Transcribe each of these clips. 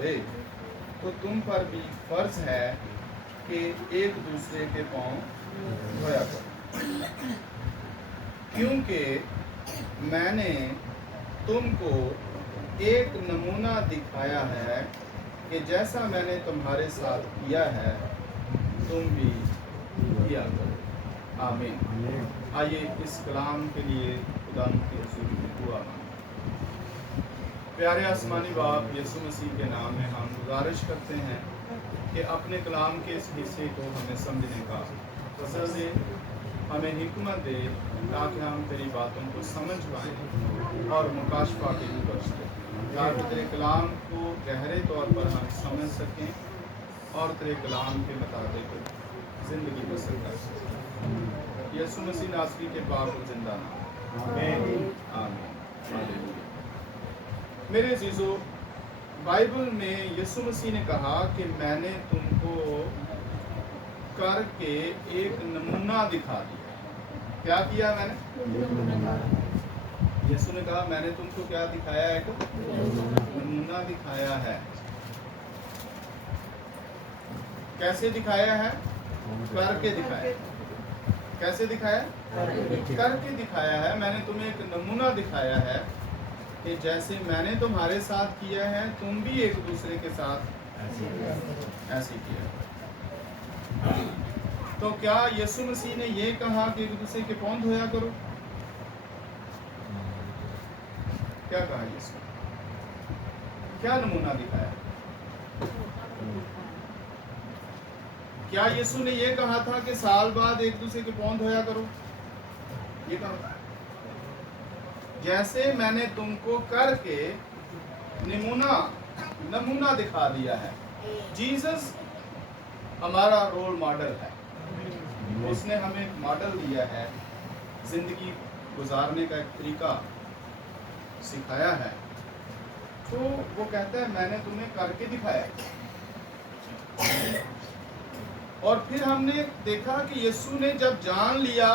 धोए तो तुम पर भी फर्ज है कि एक दूसरे के पांव धोया करो, क्योंकि मैंने तुमको एक नमूना दिखाया है कि जैसा मैंने तुम्हारे साथ किया है तुम भी किया करो। आमीन। आइए इस कलाम के लिए खुदा के हुजूर में दुआ मांगें। प्यारे आसमानी बाप, यीशु मसीह के नाम में हम गुजारिश करते हैं कि अपने कलाम के इस हिस्से को हमें समझने का फजल दे, हमें हिकमत दे, ताकि हम तेरी बातों को समझ पाएँ और मुकाशफा के भी बख्श दें, ताकि तेरे कलाम को गहरे तौर पर हम समझ सकें और तेरे कलाम के मुताबिक ज़िंदगी बसर कर सकें। यीशु मसीह नासरी के पाक और जिंदा नाम। आमीन। हालेलुया। मेरे अज़ीज़ों, बाइबल में यीशु मसीह ने कहा कि मैंने तुमको करके एक नमूना दिखा दिया। क्या किया मैंने? यीशु ने कहा मैंने तुमको क्या दिखाया? एक नमूना दिखाया है। कैसे दिखाया है? करके दिखाया। कैसे दिखाया? करके दिखाया है। मैंने तुम्हें एक नमूना दिखाया है कि जैसे मैंने तुम्हारे साथ किया है तुम भी एक दूसरे के साथ ऐसे किया। तो क्या यीशु मसीह ने ये कहा कि एक दूसरे के पांव धोया करो? क्या कहा यीशु? क्या नमूना दिखाया? क्या यीशु ने ये कहा था कि साल बाद एक दूसरे के पांव धोया करो? ये कहा जैसे मैंने तुमको करके नमूना दिखा दिया है। जीसस हमारा रोल मॉडल है। उसने हमें एक मॉडल दिया है, जिंदगी गुजारने का एक तरीका सिखाया है। तो वो कहता है मैंने तुम्हें करके दिखाया। और फिर हमने देखा कि यीशु ने जब जान लिया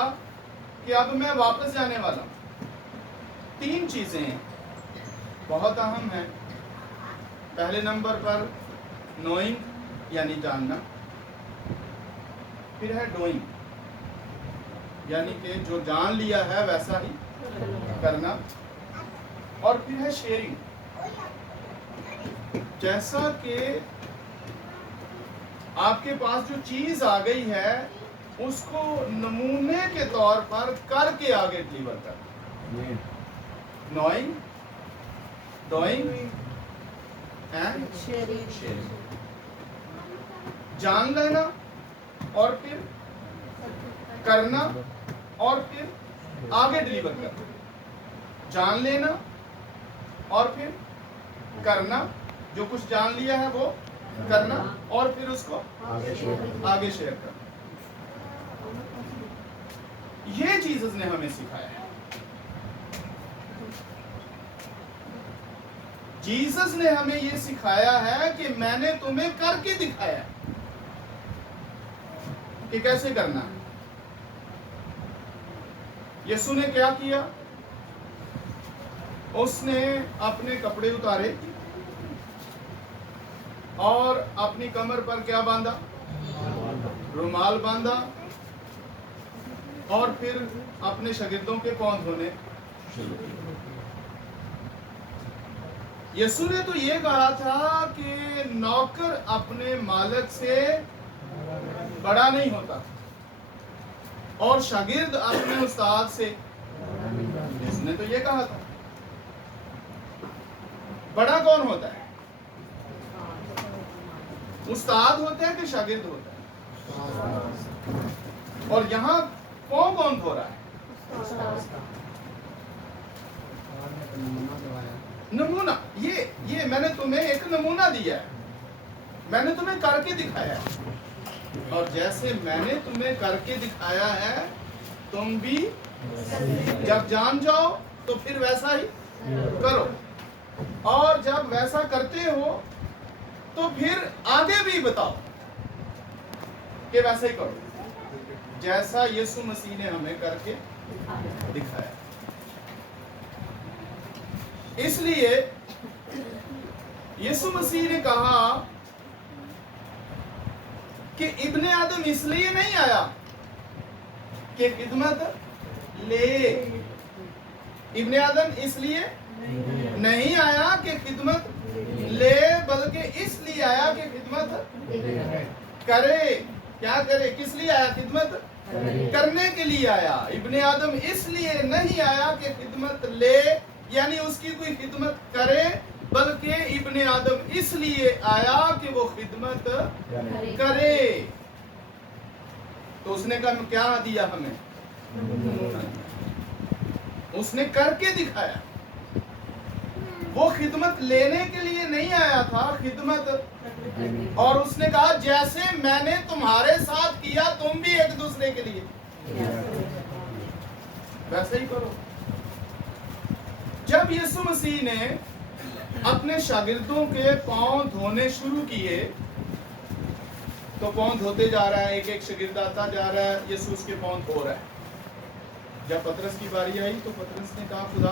कि अब मैं वापस जाने वाला हूं, 3 चीजें बहुत अहम हैं। पहले नंबर पर नोइंग यानी जानना, फिर है डूइंग यानी कि जो जान लिया है वैसा ही करना, और फिर है शेयरिंग। जैसा कि आपके पास जो चीज आ गई है उसको नमूने के तौर पर करके आगे डिलीवर करना। Knowing, doing and sharing. जान लेना और फिर करना और फिर आगे डिलीवर करना। जान लेना और फिर करना, जो कुछ जान लिया है वो करना और फिर उसको आगे शेयर करना। ये जीसस ने हमें सिखाया है। जीसस ने हमें ये सिखाया है कि मैंने तुम्हें करके दिखाया कि कैसे करना है। यीशु ने क्या किया? उसने अपने कपड़े उतारे और अपनी कमर पर क्या बांधा? रुमाल बांधा, और फिर अपने शागिर्दों के पांव धोने शुरू किए। यीशु ने तो ये कहा था कि नौकर अपने मालिक से बड़ा नहीं होता और शागिर्द अपने उस्ताद से। यीशु ने तो ये कहा था। बड़ा कौन होता है? उस्ताद होता है कि शागिर्द होता है? और यहाँ कौन धो रहा है? नमूना। ये मैंने तुम्हें एक नमूना दिया है, मैंने तुम्हें करके दिखाया है, और जैसे मैंने तुम्हें करके दिखाया है तुम भी जब जान जाओ तो फिर वैसा ही करो, और जब वैसा करते हो तो फिर आगे भी बताओ कि वैसे ही करो जैसा यीशु मसीह ने हमें करके दिखाया। इसलिए यीशु मसीह ने कहा कि इब्ने आदम इसलिए नहीं आया कि खिदमत ले। इब्ने आदम इसलिए नहीं आया कि खिदमत ले, बल्कि इसलिए आया कि खिदमत करे। क्या करे? किस लिए आया? खिदमत करने के लिए आया। इब्ने आदम इसलिए नहीं आया कि खिदमत ले, यानी उसकी कोई खिदमत करे, बल्कि इब्ने आदम इसलिए आया कि वो खिदमत करे। तो उसने कहा क्या दिया हमें? उसने करके दिखाया। वो खिदमत लेने के लिए नहीं आया था, खिदमत। और उसने कहा जैसे मैंने तुम्हारे साथ किया तुम भी एक दूसरे के लिए वैसे ही करो। जब यीशु मसीह ने अपने शागिर्दों के पांव धोने शुरू किए तो पांव धोते जा रहा है, एक एक शागिर्द आता जा रहा है, यीशु उसके पांव धो रहा है। जब पतरस की बारी आई तो पतरस ने कहा खुदा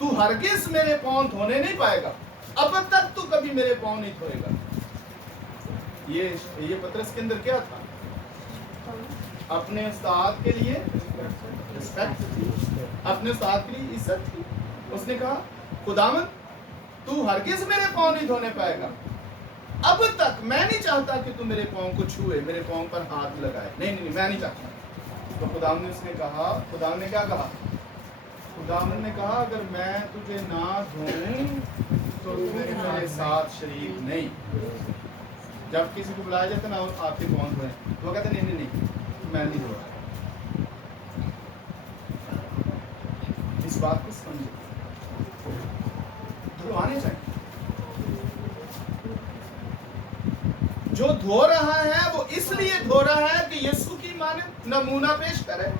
तू हरगिज मेरे पांव धोने नहीं पाएगा, अब तक तू कभी मेरे पांव नहीं धोएगा। ये पतरस के अंदर क्या था? अपने उस्ताद के लिए रिस्पेक्ट थी, अपने उस्ताद के लिए इज्जत थी। उसने कहा खुदावंद तू हरगिज मेरे पांव नहीं धोने पाएगा, अब तक मैं नहीं चाहता कि तू मेरे पांव को छुए, मेरे पांव पर हाथ लगाए। नहीं मैं नहीं चाहता। तो खुदावंद ने उसने कहा, खुदावंद ने क्या कहा? खुदावंद ने कहा अगर मैं तुझे ना धोऊं तो तू मेरे साथ शरीक नहीं। जब किसी को बुलाया जाता ना और आपके पांव धोए तो वो कहते नहीं मैं नहीं धो रहा। इस बात को समझो, धुलवाने चाहिए। जो धो रहा है वो इसलिए धो रहा है कि यीशु की माने नमूना पेश करे,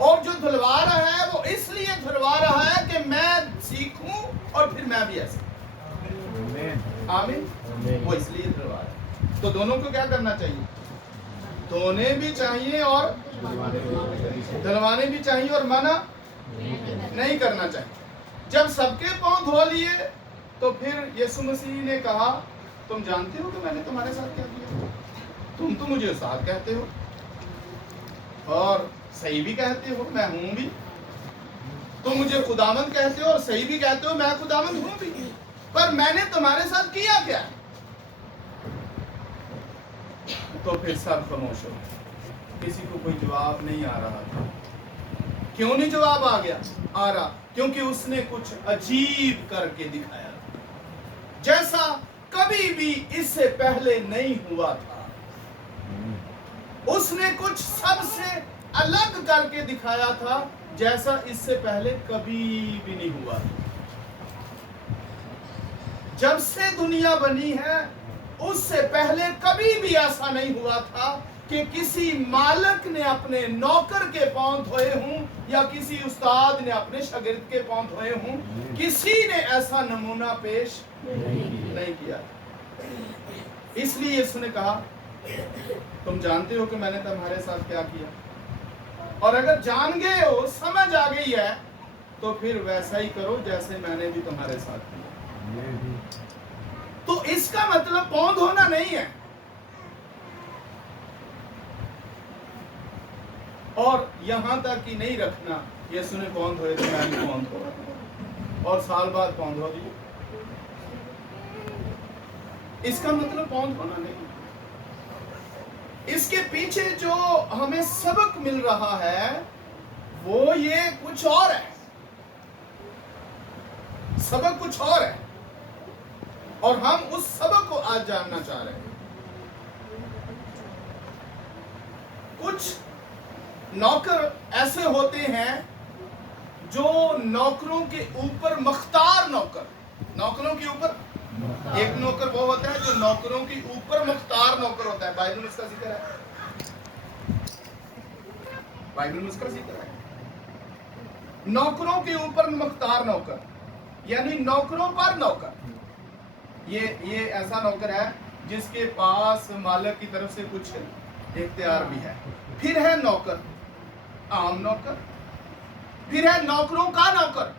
और जो धुलवा रहा है वो इसलिए धुलवा रहा है कि मैं सीखूं और फिर मैं भी ऐसा। आमीन। वो इसलिए धुलवा रहा है। तो दोनों को क्या करना चाहिए? धोने भी चाहिए और धुलवाने भी चाहिए, और मना नहीं करना चाहिए। जब सबके पांव धो लिए तो फिर यीशु मसीह ने कहा तुम जानते हो कि मैंने तुम्हारे साथ क्या किया? तुम तो मुझे उस्ताद कहते हो और सही भी कहते हो, मैं हूं भी। तुम मुझे खुदावंद कहते हो और सही भी कहते हो, मैं खुदावंद हूं भी। पर मैंने तुम्हारे साथ किया क्या? तो फिर सब खामोश हो, किसी को कोई जवाब नहीं आ रहा था। क्यों नहीं जवाब आ रहा? क्योंकि उसने कुछ अजीब करके दिखाया, जैसा कभी भी इससे पहले नहीं हुआ था। उसने कुछ सबसे अलग करके दिखाया था, जैसा इससे पहले कभी भी नहीं हुआ था। जब से दुनिया बनी है उससे पहले कभी भी ऐसा नहीं हुआ था कि किसी मालिक ने अपने नौकर के पांव धोए हों या किसी उस्ताद ने अपने शागिर्द के पांव धोए हों। किसी ने ऐसा नमूना पेश नहीं किया। इसलिए यीशु ने कहा तुम जानते हो कि मैंने तुम्हारे साथ क्या किया, और अगर जान गए हो, समझ आ गई है, तो फिर वैसा ही करो जैसे मैंने भी तुम्हारे साथ किया। तो इसका मतलब पांव धोना नहीं है। और यहां तक कि नहीं रखना, यीशु ने पांव धोए तो मैं भी पांव धो, और साल बाद पांव धो दिए। इसका मतलब पांव धोना नहीं। इसके पीछे जो हमें सबक मिल रहा है वो ये कुछ और है। सबक कुछ और है, और हम उस सबक को आज जानना चाह रहे हैं। कुछ नौकर ऐसे होते हैं जो नौकरों के ऊपर मुख्तार नौकरों के ऊपर, एक नौकर वो होता है जो नौकरों के ऊपर मुख्तार नौकर होता है। बाइबल में इसका जिक्र है, बाइबल में इसका जिक्र है। नौकरों के ऊपर मुख्तार नौकर, यानी नौकरों पर नौकर। ये ऐसा नौकर है जिसके पास मालिक की तरफ से कुछ इख्तियार भी है। फिर है नौकर, आम नौकर। फिर है नौकरों का नौकर,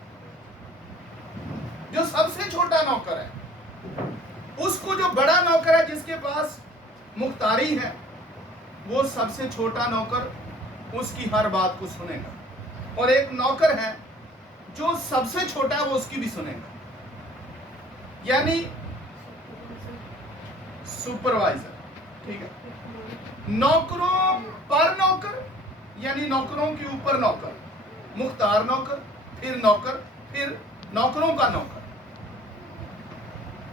जो सबसे छोटा नौकर है। اس کو جو بڑا نوکر ہے جس کے پاس مختاری ہے وہ سب سے چھوٹا نوکر اس کی ہر بات کو سنے گا، اور ایک نوکر ہے جو سب سے چھوٹا ہے وہ اس کی بھی سنے گا، یعنی سپروائزر، ٹھیک ہے۔ نوکروں پر نوکر یعنی نوکروں کے اوپر نوکر، مختار نوکر، پھر نوکر، پھر نوکروں کا نوکر۔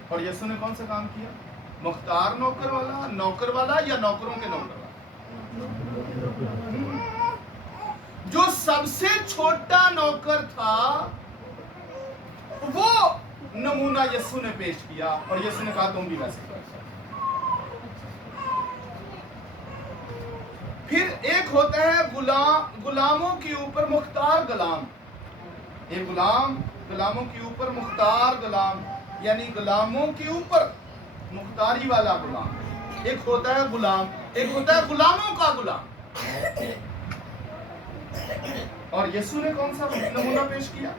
اور یسوع نے کون سا کام کیا؟ مختار نوکر والا، نوکر والا، یا نوکروں کے نوکر والا؟ جو سب سے چھوٹا نوکر تھا وہ نمونہ یسوع نے پیش کیا، اور یسوع نے کہا تم بھی ویسے کرو۔ پھر ایک ہوتا ہے غلاموں کے اوپر مختار غلام، ایک غلاموں کے اوپر مختار غلام، یعنی غلاموں کے اوپر مختاری والا غلام۔ ایک ہوتا ہے غلام، ایک ہوتا ہے غلاموں کا غلام۔ اور یسوع نے کون سا نمونہ پیش کیا؟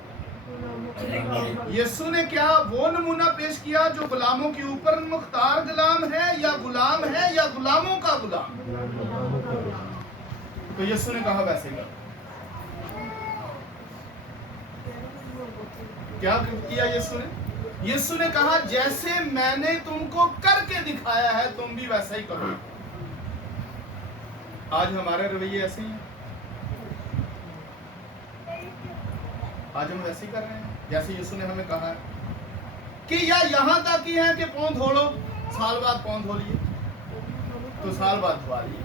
یسوع نے کیا وہ نمونہ پیش کیا جو غلاموں کے اوپر مختار غلام ہے، یا غلام ہے، یا غلاموں کا غلام؟ تو یسوع نے کہا ویسے کرو۔ کیا کیا یسوع نے؟ یسوع نے کہا جیسے میں نے تم کو کر کے دکھایا ہے تم بھی ویسا ہی کرو۔ آج ہمارے رویے ایسے ہی ہیں، آج ہم ویسے ہی کر رہے ہیں جیسے یسوع نے ہمیں کہا ہے کہ یا یہاں تک ہی ہے کہ پاؤں دھو لو، سال بعد پاؤں دھو لیے تو سال بعد دھوا لیے۔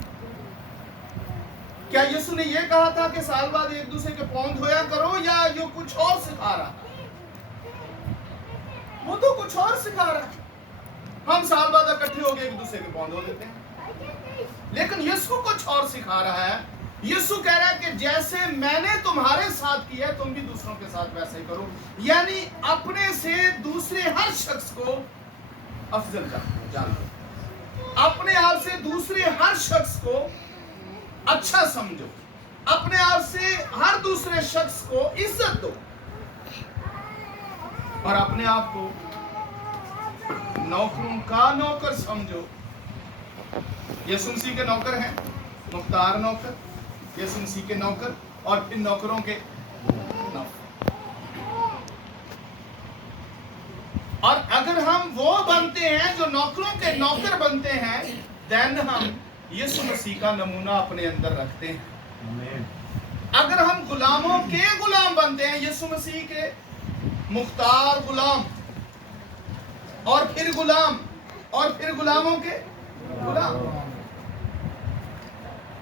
کیا یسوع نے یہ کہا تھا کہ سال بعد ایک دوسرے کے پاؤں دھویا کرو، یا یہ کچھ اور سکھا رہا؟ وہ تو کچھ اور سکھا رہا ہے۔ ہم سال بعد اکٹھے ہو کے ایک دوسرے کے پاؤں دھو لیتے ہیں، لیکن یسوع کچھ اور سکھا رہا ہے۔ یسوع کہہ رہا ہے کہ جیسے میں نے تمہارے ساتھ کیا ہے تم بھی دوسروں کے ساتھ ویسے ہی کرو، یعنی اپنے سے دوسرے ہر شخص کو افضل جانو، اپنے آپ سے دوسرے ہر شخص کو اچھا سمجھو، اپنے آپ سے ہر دوسرے شخص کو عزت دو، اور اپنے آپ کو نوکروں کا نوکر سمجھو۔ یسوع مسیح کے نوکر ہیں مختار نوکر، یسوع مسیح کے نوکر، اور پھر نوکروں کے نوکر۔ اور اگر ہم وہ بنتے ہیں جو نوکروں کے نوکر بنتے ہیں، دین ہم یسوع مسیح کا نمونہ اپنے اندر رکھتے ہیں۔ اگر ہم غلاموں کے غلام بنتے ہیں، یسوع مسیح کے مختار غلام، اور پھر غلام، اور پھر غلاموں کے غلام۔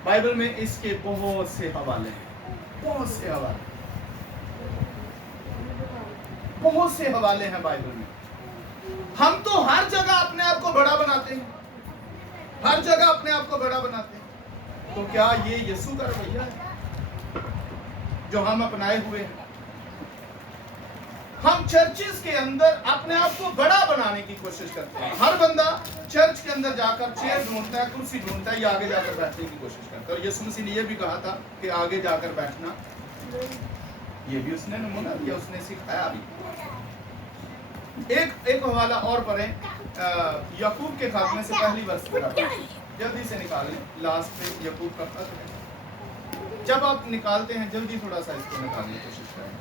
بائبل میں اس کے بہت سے حوالے ہیں، بہت سے حوالے، بہت سے حوالے ہیں بائبل میں۔ ہم تو ہر جگہ اپنے آپ کو بڑا بناتے ہیں، ہر جگہ اپنے آپ کو بڑا بناتے ہیں۔ تو کیا یہ یسوع کا رویہ ہے جو ہم اپنائے ہوئے ہیں؟ ہم چرچز کے اندر اپنے آپ کو بڑا بنانے کی کوشش کرتے ہیں۔ ہر بندہ چرچ کے اندر جا کر چیئر ڈھونڈتا ہے، کرسی ڈھونڈتا ہے، یا آگے جا کر بیٹھنے کی کوشش کرتا ہے۔ اور یسوع مسیح نے یہ بھی کہا تھا کہ آگے جا کر بیٹھنا، یہ بھی اس نے نمونہ دیا، اس نے سکھایا بھی۔ ایک حوالہ اور پڑھیں، یعقوب کے خط میں سے پہلی ورس پر جلدی سے نکالیں، لاسٹ پہ یعقوب کا خط ہے۔ جب آپ نکالتے ہیں جلدی تھوڑا سا اس کو نکالنے کی کوشش کریں۔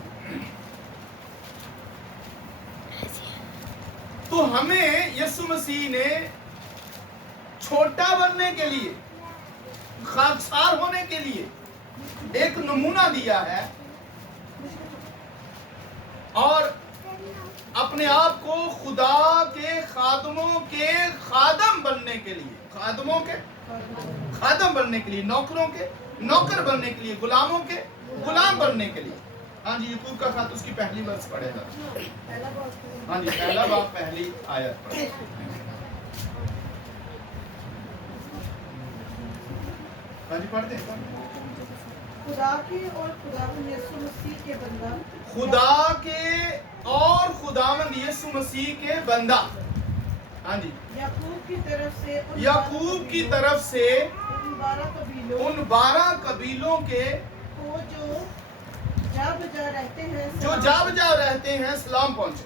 تو ہمیں یسوع مسیح نے چھوٹا بننے کے لیے، خاکسار ہونے کے لیے ایک نمونہ دیا ہے، اور اپنے آپ کو خدا کے خادموں کے خادم بننے کے لیے، خادموں کے خادم بننے کے لیے، نوکروں کے نوکر بننے کے لیے، غلاموں کے غلام بننے کے لیے۔ ہاں جی، یعقوب کا خط اس کی پہلی ورس پڑھے گا۔ ہاں جی، پہلا باب پہلی آیت پڑھے۔ ہاں جی، پڑھتے ہیں۔ خدا کے اور خداوند یسوع مسیح کے بندہ، خدا کے اور خداوند یسوع مسیح کے بندہ، ہاں جی، یعقوب کی طرف سے ان 12 قبیلوں کے کو جو جا بجا رہتے ہیں سلام پہنچے۔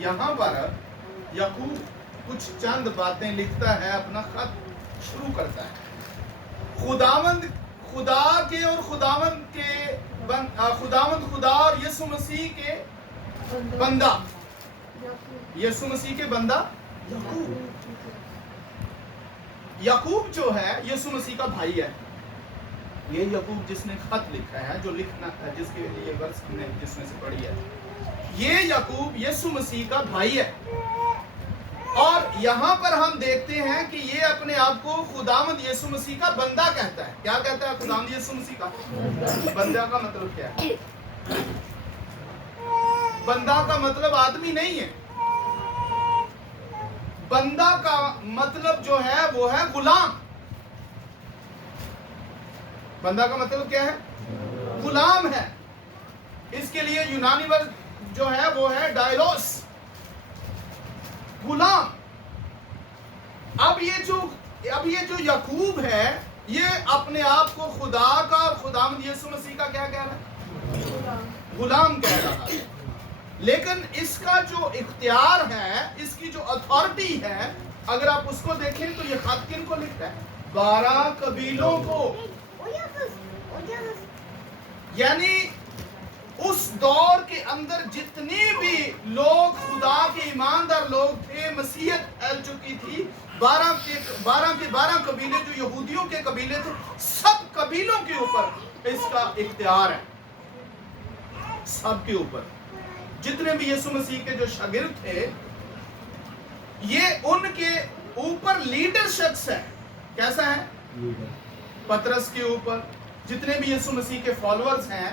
یہاں پر याकूब कुछ चंद बातें लिखता है, अपना खत शुरू करता है। खुदावंद खुदा के और खुदावंद खुदा और यीशु मसीह के बंदा, यीशु मसीह के बंदा याकूब जो है यीशु मसीह का भाई है। ये याकूब जिसने खत लिखा है, जो लिखना है, जिसके लिए वर्ष हमने जिसमें से पढ़ी है, ये याकूब यीशु मसीह का भाई है। और यहाँ पर हम देखते हैं कि ये अपने आप को खुदावंद यीशु मसीह का बंदा कहता है। क्या कहता है खुदावंद यीशु मसीह का बंदा? का मतलब क्या है? बंदा का मतलब आदमी नहीं है। बंदा का मतलब जो है वो है गुलाम। बंदा का मतलब क्या है? गुलाम है। इसके लिए यूनानी वर्ड जो है वो है डायलोस, गुलाम। अब ये जो याकूब है, ये अपने आप को खुदा का और खुदावंद यीशु मसीह का क्या कह रहा है? गुलाम कह रहा है। लेकिन इसका जो इख्तियार है, इसकी जो अथॉरिटी है, अगर आप उसको देखें तो ये खत किन को लिखता है? 12 कबीलों को। यानी उस दौर के अंदर जितने भी लोग खुदा के ईमानदार लोग थे, मसीहत फैल चुकी थी, 12 के 12 कबीले जो यहूदियों के कबीले थे, सब कबीलों के ऊपर इसका इख्तियार है। सब के ऊपर जितने भी यीशु मसीह के जो शागिर्द थे, ये उनके ऊपर लीडर शख्स है। कैसा है? पतरस के ऊपर, जितने भी यीशु मसीह के फॉलोअर्स हैं,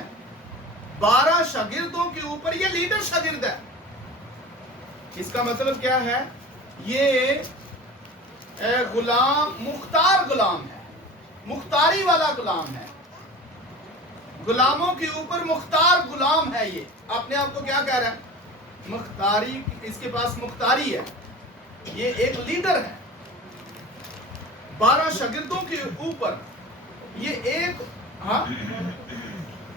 12 शागिर्दों के ऊपर ये लीडर शागिर्द है। इसका मतलब क्या है? ये गुलाम, मुख्तार गुलाम है, मुख्तारी वाला गुलाम है। गुलामों के ऊपर मुख्तार गुलाम है। ये अपने आप को क्या कह रहा है? मुख्तारी। इसके पास मुख्तारी है, ये एक लीडर है। 12 शागिर्दों के ऊपर ये एक,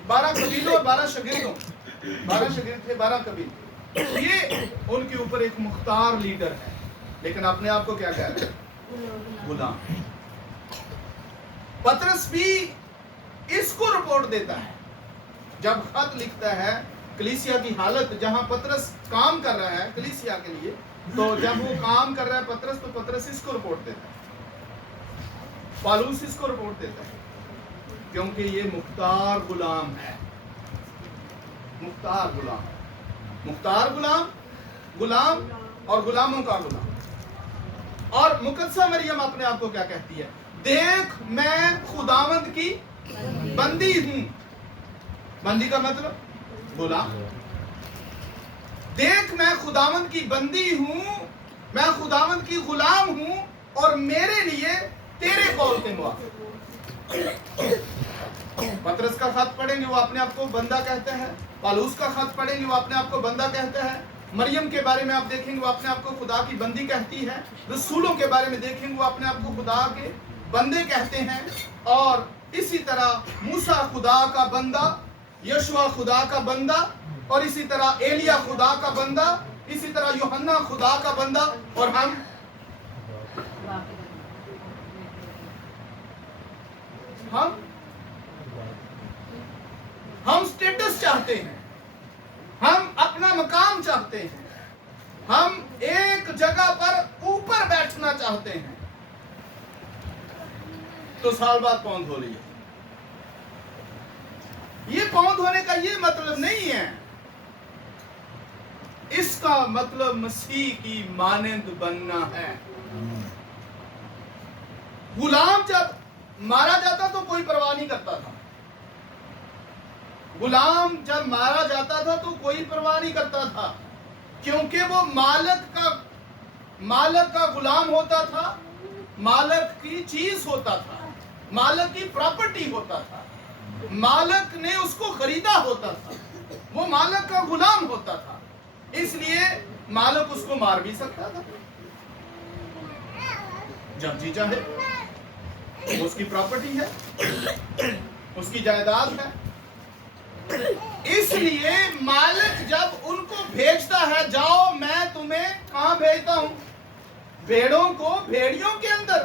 12 कबीलों और 12 शागिर्दों, 12 शागिर्द थे, 12 कबीले, ये उनके ऊपर एक मुख्तार लीडर है। लेकिन अपने आप को क्या कह रहा है? गुलाम। पतरस भी इसको रिपोर्ट देता है जब खत लिखता है कलीसिया की हालत, जहां पतरस काम कर रहा है कलीसिया के लिए, तो जब वो काम कर रहा है पतरस, तो पतरस इसको रिपोर्ट देता है, पौलुस इसको रिपोर्ट देता है, क्योंकि ये मुख्तार गुलाम है। मुख्तार गुलाम, मुख्तार गुलाम, गुलाम और गुलामों का गुलाम। और मुकद्दसा मरियम अपने आप को क्या कहती है? देख मैं खुदावंद की बंदी हूं। बंदी का मतलब गुलाम। देख मैं खुदावंद की बंदी हूं, मैं खुदावंद की गुलाम हूं, और मेरे लिए तेरे कौल के मुआफिक। पतरस का खत पढ़ेंगे वो अपने आप को बंदा कहते हैं, पौलुस का खत पढ़ेंगे वो अपने आप को बंदा कहते हैं, मरियम के बारे में आप देखेंगे वो अपने आप को खुदा की बंदी कहती है, रसूलों के बारे में देखेंगे वो अपने आप को खुदा के बंदे कहते हैं, और इसी तरह मूसा खुदा का बंदा, यशुआ खुदा का बंदा, और इसी तरह एलिया खुदा का बंदा, इसी तरह यूहन्ना खुदा का बंदा। और हम स्टेटस चाहते हैं, हम अपना मकाम चाहते हैं, हम एक जगह पर ऊपर बैठना चाहते हैं, तो साल बाद पौंध हो रही है। ये पौंध होने का ये मतलब नहीं है, इसका मतलब मसीह की मानंद बनना है। गुलाम जब मारा जाता तो कोई परवाह नहीं करता था, गुलाम जब मारा जाता था तो कोई परवाह नहीं करता था, क्योंकि वो मालिक का गुलाम होता था, मालिक की चीज होता था, मालिक की प्रॉपर्टी होता था, मालिक ने उसको खरीदा होता था, वो मालिक का गुलाम होता था, इसलिए मालिक उसको मार भी सकता था जब जी चाहे। उसकी प्रॉपर्टी है, उसकी जायदाद है, इसलिए मालिक जब उनको भेजता है, जाओ मैं तुम्हें कहां भेजता हूं? भेड़ों को भेड़ियों के अंदर।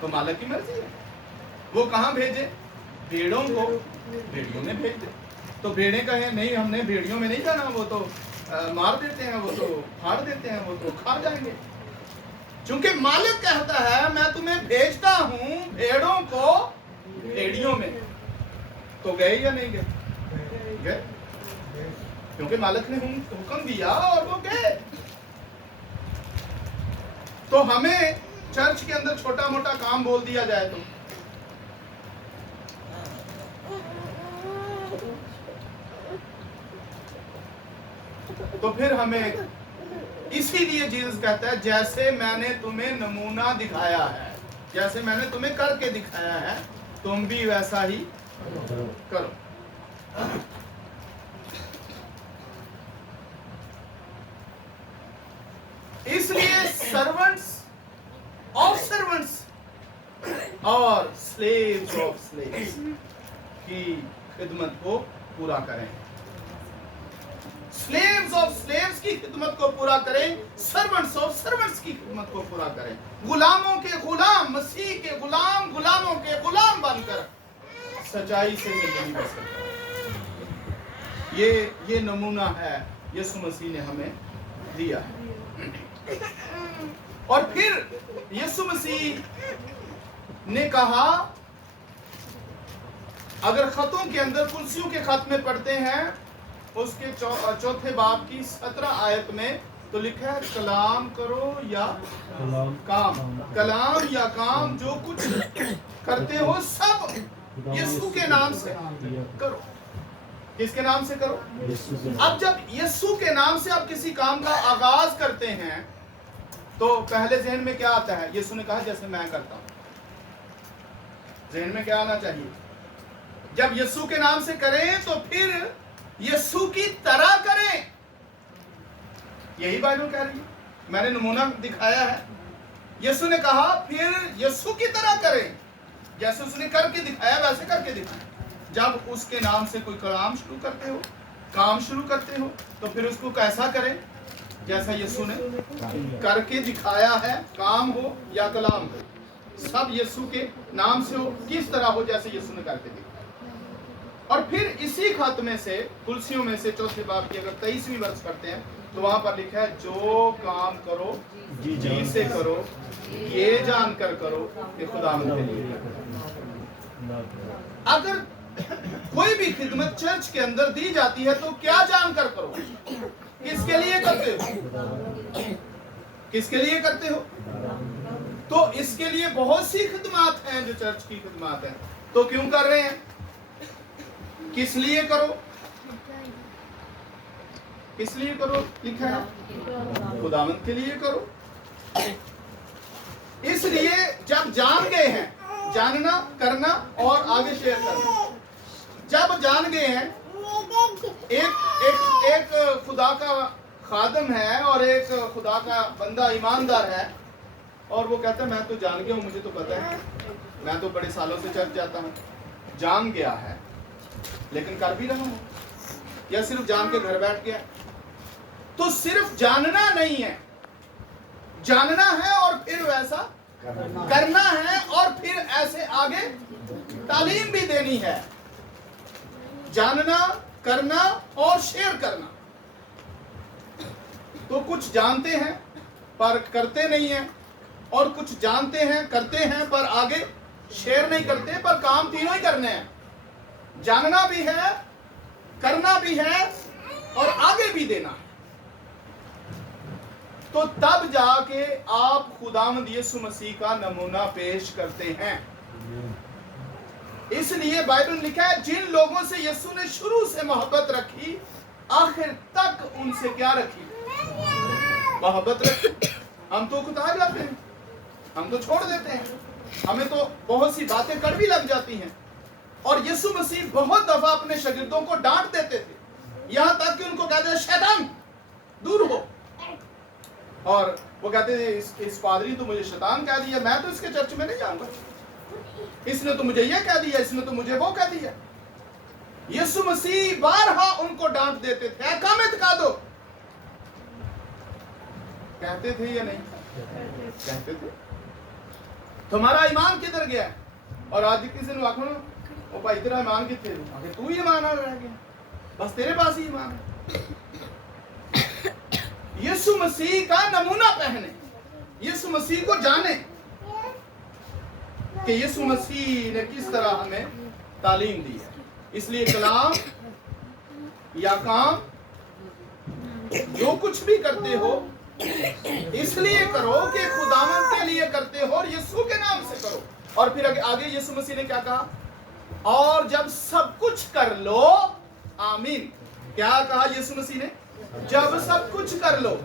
तो मालिक की मर्जी है, वो कहां भेजे? भेड़ों को भेड़ियों में भेज दे। तो भेड़े कहे नहीं, हमने भेड़ियों में नहीं जाना, वो तो मार देते हैं, वो तो फाड़ देते हैं, वो तो खा जाएंगे। क्योंकि मालिक कहता है मैं तुम्हें भेजता हूं भेड़ों को भेड़ियों में। तो गए या नहीं गए? गए, क्योंकि मालिक ने हुक्म दिया और वो गए। तो हमें चर्च के अंदर छोटा मोटा काम बोल दिया जाए तो फिर हमें, इसीलिए जीसस कहता है जैसे मैंने तुम्हें नमूना दिखाया है, जैसे मैंने तुम्हें करके दिखाया है, तुम भी वैसा ही करो। इसलिए सर्वेंट्स ऑफ सर्वेंट्स और स्लेव्स ऑफ स्लेव्स की खिदमत को पूरा करें। स्लेव्स ऑफ स्लेव्स की खिदमत को पूरा करें, सर्वेंट्स ऑफ सर्वेंट्स की खिदमत को पूरा करें। गुलामों के गुलाम, मसीह के गुलाम, गुलामों के गुलाम बनकर सच्चाई से जिंदगी बसर करें। ये नमूना है यीशु मसीह ने हमें दिया है। और फिर यीशु मसीह ने कहा, अगर खतों के अंदर कुर्सियों के खत में पढ़ते हैं, उसके चौथे बाब की 17 आयत में तो लिखा है कलाम करो या काम। कलाम या काम जो कुछ करते हो सब यीशु के नाम से करो। किसके नाम से करो? अब जब यीशु के नाम से आप किसी काम का आगाज करते हैं तो पहले जहन में क्या आता है? यीशु ने कहा जैसे मैं करता हूं। जहन में क्या आना चाहिए? जब यीशु के नाम से करें तो फिर यीशु की तरह करें। यही बाइबल कह रही है, मैंने नमूना दिखाया है। यीशु ने कहा फिर यीशु की तरह करें, जैसे उसने करके दिखाया वैसे करके दिखाएं। जब उसके नाम से कोई कलाम शुरू करते हो, काम शुरू करते हो, तो फिर उसको कैसा करें? जैसा यीशु ने करके दिखाया है, काम हो या कलाम हो, सब यीशु के नाम से हो, किस तरह हो जैसे यीशु ने करके दिखाया। और फिर इसी खत में से, कुलसियों में से चौथे बाब की अगर 23वीं वर्ष पढ़ते हैं तो वहां पर लिखा है जो काम करो जी से करो, ये जानकर करो कि खुदावंद के लिए। अगर कोई भी खिदमत चर्च के अंदर दी जाती है तो क्या जानकर करो? किसके लिए करते हो? किसके लिए करते हो? तो इसके लिए बहुत सी खिदमत हैं जो चर्च की खिदमत है। तो क्यों कर रहे हैं? किस लिए करो? किस लिए करो लिखा है? खुदावंद के लिए करो। इसलिए जब जान गए हैं, जानना, करना और आगे शेयर करना, जब जान गए हैं, एक खुदा का खादम है और एक खुदा का बंदा ईमानदार है, और वो कहता है मैं तो जान गया हूं, मुझे तो पता है, मैं तो बड़े सालों से चर्च जाता हूं। जान गया है लेकिन कर भी रहा हूं, या सिर्फ जान के घर बैठ गया? तो सिर्फ जानना नहीं है, जानना है और फिर वैसा करना है, और फिर ऐसे आगे तालीम भी देनी है। जानना, करना और शेयर करना। तो कुछ जानते हैं पर करते नहीं हैं, और कुछ जानते हैं करते हैं पर आगे शेयर नहीं करते, पर काम तीनों ही करने हैं। जानना भी है, करना भी है और आगे भी देना है। तो तब जाके आप खुदावंद यीशु मसीह का नमूना पेश करते हैं। इसलिए बाइबल में लिखा है जिन लोगों से यीशु ने शुरू से मोहब्बत रखी, आखिर तक उनसे क्या रखी? मोहब्बत रखी। हम तो उकता जाते हैं, हम तो छोड़ देते हैं, हमें तो बहुत सी बातें कड़वी लग जाती हैं। और यीशु मसीह बहुत दफा अपने शागिर्दों को डांट देते थे, यहां तक कि उनको कहते थे शैतान दूर हो। और वो कहते थे इस पादरी तो मुझे शैतान कह दिया, मैं तो इसके चर्च में नहीं जाऊंगा, इसने तो मुझे ये कह दिया, इसने तो मुझे वो कह दिया। यीशु मसीह बारहा उनको डांट देते थे, एकामित का दो, कहते थे या नहीं? कहते थे। तुम्हारा ईमान किधर गया? और आज किसी ने आखो ओ भाई तेरा ईमान कितने, आगे तू ही ईमान रह गया, बस तेरे पास ही ईमान है। यीशु मसीह का नमूना पहने, यीशु मसीह को जाने कि यीशु मसीह ने किस तरह हमें तालीम दी है। इसलिए कलाम या काम जो कुछ भी करते हो इसलिए करो कि खुदावंद के लिए करते हो और यीशु के नाम से करो। और फिर आगे यीशु मसीह ने क्या कहा? और जब सब कुछ कर लो, आमीन। क्या कहा यीशु मसीह ने? जब सब कुछ कर लो,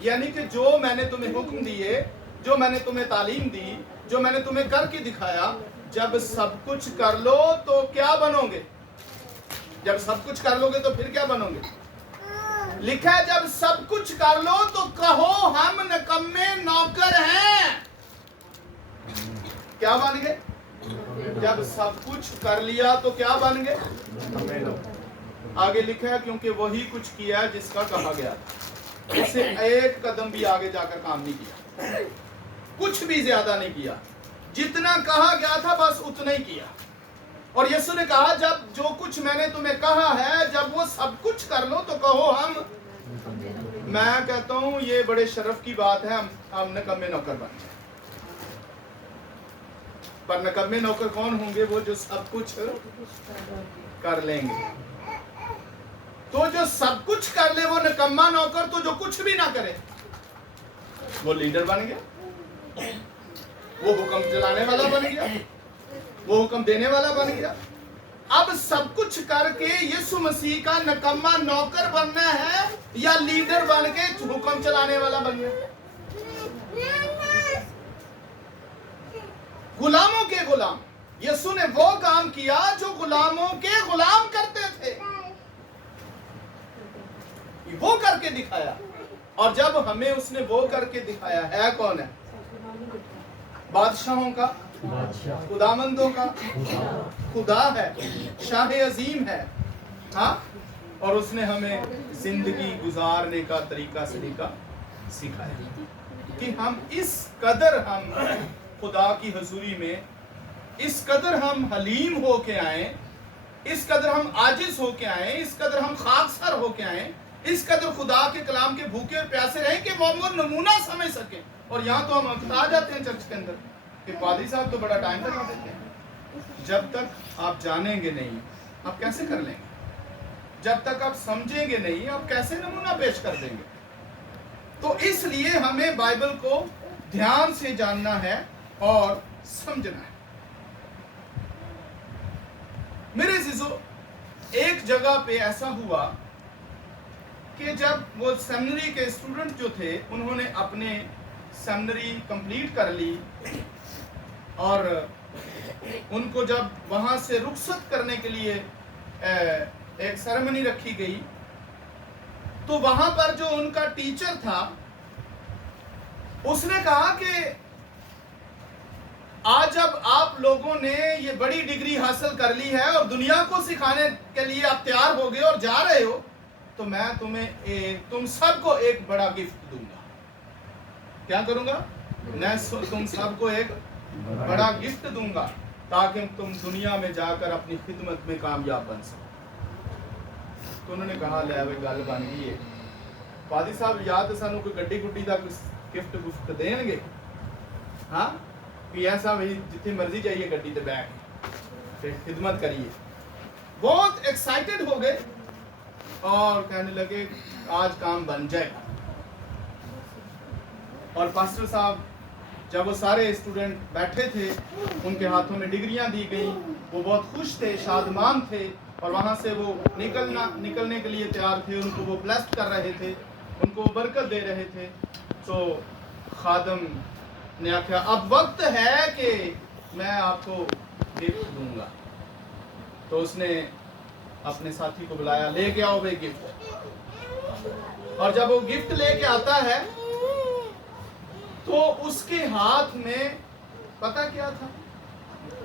यानी कि जो मैंने तुम्हें हुक्म दिए, जो मैंने तुम्हें तालीम दी, जो मैंने तुम्हें करके दिखाया, जब सब कुछ कर लो तो क्या बनोगे? जब सब कुछ कर लोगे तो फिर क्या बनोगे? लिखा है जब सब कुछ कर लो तो कहो हम निकम्मे नौकर हैं। क्या बन गए? जब सब कुछ कर लिया तो क्या बन गए? निकम्मे नौकर। आगे लिखा है क्योंकि वही कुछ किया जिसका कहा गया था, इससे एक कदम भी आगे जाकर काम नहीं किया, कुछ भी ज्यादा नहीं किया, जितना कहा गया था बस उतना ही किया। और यीशु ने कहा जब जो कुछ मैंने तुम्हें कहा है जब वो सब कुछ कर लो तो कहो हम। मैं कहता हूं ये बड़े शर्फ की बात है, हम निकम्मे नौकर बन जाए। पर निकम्मे नौकर कौन होंगे? वो जो सब कुछ कर लेंगे। तो जो सब कुछ कर ले वो निकम्मा नौकर, तो जो कुछ भी ना करे वो लीडर बन गया, वो हुक्म चलाने वाला बन गया, वो हुक्म देने वाला बन गया। अब सब कुछ करके यीशु मसीह का निकम्मा नौकर बनना है या लीडर बन के हुक्म चलाने वाला बनना है? गुलामों के गुलाम। यीशु ने वो काम किया जो गुलामों के गुलाम करते थे, वो करके दिखाया। और जब हमें उसने वो करके दिखाया है, कौन है? बादशाहों का, खुदामंदों का खुदा है, शाह अजीम है। हाँ, और उसने हमें जिंदगी गुजारने का तरीका सलीका सिखाया कि हम इस कदर हम खुदा की हजूरी में, इस कदर हम हलीम होके आए, इस कदर हम आजिज होके आए, इस कदर हम खाकसर होके आए, इस कदर खुदा के कलाम के भूखे और प्यासे रहे कि वो नमूना समझ सके। और यहाँ तो हम अकता जाते हैं चर्च के अंदर कि पादरी साहब तो बड़ा टाइम लगा देते हैं। जब तक आप जानेंगे नहीं आप कैसे कर लेंगे? जब तक आप समझेंगे नहीं आप कैसे नमूना पेश कर देंगे? तो इसलिए हमें बाइबल को ध्यान से जानना है और समझना है। मेरे जीजो, एक जगह पे ऐसा हुआ कि जब वो सेमिनरी के स्टूडेंट जो थे उन्होंने अपने सेमिनरी कंप्लीट कर ली और उनको जब वहां से रुखसत करने के लिए एक सेरेमनी रखी गई, तो वहां पर जो उनका टीचर था उसने कहा कि आज जब आप लोगों ने ये बड़ी डिग्री हासिल कर ली है और दुनिया को सिखाने के लिए आप तैयार हो गए और जा रहे हो, तो मैं तुम सबको एक बड़ा गिफ्ट दूंगा। क्या करूंगा? मैं तुम सबको एक बड़ा गिफ्ट दूंगा ताकि तुम दुनिया में जाकर अपनी खिदमत में कामयाब बन सको। तो उन्होंने कहा ले वे गल बन गई है, पादी साहब या तो सानू कोई गड्डी गुड्डी का गिफ्ट गुफ्ट देंगे। हाँ कि ऐसा भाई जितनी मर्जी जाइए गड्डी ते बैठ फिर खिदमत करिए। बहुत एक्साइटेड हो गए और कहने लगे आज काम बन जाएगा। और पास्टर साहब जब वो सारे स्टूडेंट बैठे थे, उनके हाथों में डिग्रियां दी गई, वो बहुत खुश थे, शादमान थे और वहां से वो निकलने के लिए तैयार थे। उनको वो ब्लेस्ड कर रहे थे, उनको बरकत दे रहे थे। तो खादम ने आख्या अब वक्त है कि मैं आपको गिफ्ट दूंगा। तो उसने अपने साथी को बुलाया, लेके आओ भाई गिफ्ट। और जब वो गिफ्ट लेके आता है तो उसके हाथ में पता क्या था?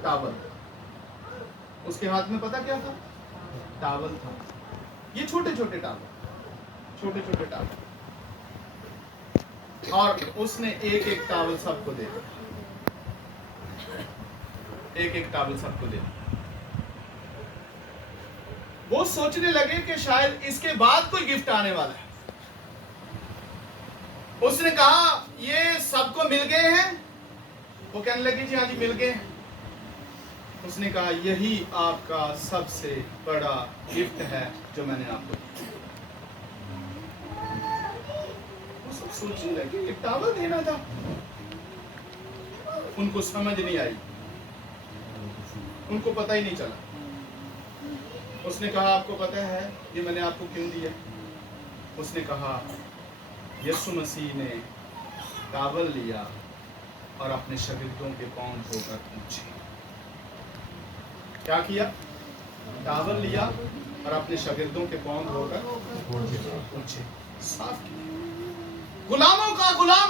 टावल। उसके हाथ में पता क्या था? टावल था, ये छोटे छोटे टावल, और उसने एक एक टावल सबको दे दिया, एक एक टावल सबको दे दिया। वो सोचने लगे कि शायद इसके बाद कोई गिफ्ट आने वाला है। उसने कहा ये सबको मिल गए हैं? वो कहने लगे जी हाँ जी मिल गए हैं। उसने कहा यही आपका सबसे बड़ा गिफ्ट है जो मैंने आपको दिया। वो सब सोचने लगे ये टावल देना था, उनको समझ नहीं आई, उनको पता ही नहीं चला। उसने कहा आपको पता है ये मैंने आपको क्यों दिया? उसने कहा यीशु मसीह ने टावल लिया और अपने शागिर्दों के पांव धोकर पूछे। क्या किया? टावल लिया और अपने शागिर्दों के पांव धोकर पूछे, साफ किया। गुलामों का गुलाम,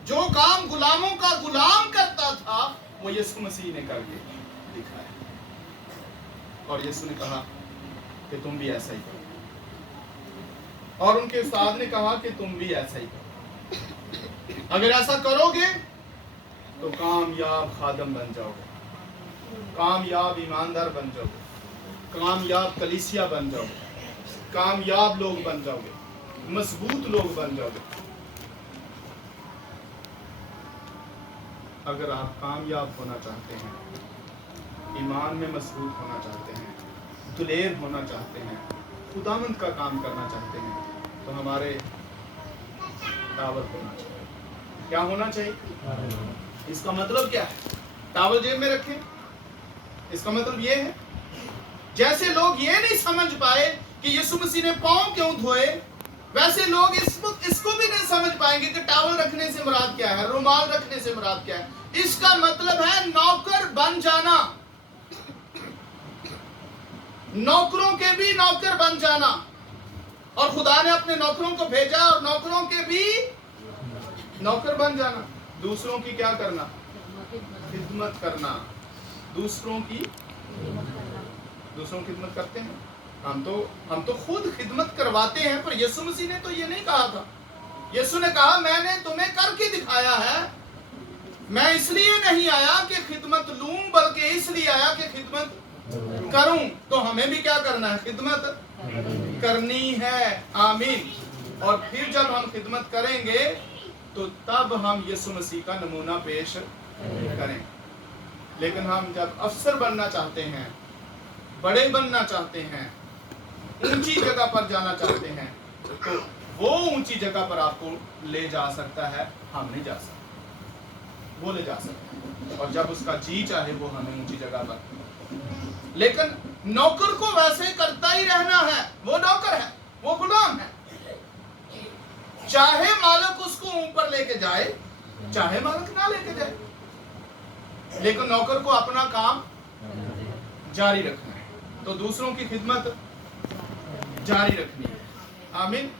जो काम गुलामों का गुलाम करता था वो यीशु मसीह ने करके दिखाया। और यीशु ने कहा कि तुम भी ऐसा ही करो, और उनके उस्ताद ने कहा कि तुम भी ऐसा ही करो। अगर ऐसा करोगे तो कामयाब खादम बन जाओगे, कामयाब ईमानदार बन जाओगे, कामयाब कलीसिया बन जाओगे, कामयाब लोग बन जाओगे, मजबूत लोग बन जाओगे। अगर आप कामयाब होना चाहते हैं, ईमान में मजबूत होना चाहते हैं, दुलेर होना चाहते हैं, खुदावंद का काम करना चाहते हैं, तो हमारे टावल होना चाहिए। क्या होना चाहिए? इसका मतलब क्या है? टावल जेब में रखें, इसका मतलब ये है, जैसे लोग ये नहीं समझ पाए कि यीशु मसीह ने पांव क्यों धोए, वैसे लोग इसको भी नहीं समझ पाएंगे कि टावल रखने से मुराद क्या है, रुमाल रखने से मुराद क्या है। इसका मतलब है नौकर बन जाना, नौकरों के भी नौकर बन जाना। और खुदा ने अपने नौकरों को भेजा और नौकरों के भी नौकर बन जाना। दूसरों की क्या करना? खिदमत करना। दूसरों की खिदमत करते हैं हम तो खुद खिदमत करवाते हैं, पर यीशु मसीह ने तो ये नहीं कहा था। यीशु ने कहा मैंने तुम्हें करके दिखाया है, मैं इसलिए नहीं आया कि खिदमत लूं, बल्कि इसलिए आया कि खिदमत करूं। तो हमें भी क्या करना है? खिदमत करनी है। आमीन। और फिर जब हम खिदमत करेंगे तो तब हम यीशु मसीह का नमूना पेश करें। लेकिन हम जब अफसर बनना चाहते हैं, बड़े बनना चाहते हैं, ऊंची जगह पर जाना चाहते हैं, तो वो ऊंची जगह पर आपको ले जा सकता है, हम नहीं जा सकते। वो ले जा सकता है, और जब उसका जी चाहे वो हमें ऊंची जगह पर। लेकिन नौकर को वैसे करता ही रहना है। वो नौकर है, वो गुलाम है, चाहे मालिक उसको ऊपर लेके जाए, चाहे मालिक ना लेके जाए, लेकिन नौकर को अपना काम जारी रखना है। तो दूसरों की खिदमत जारी रखनी है। आमीन।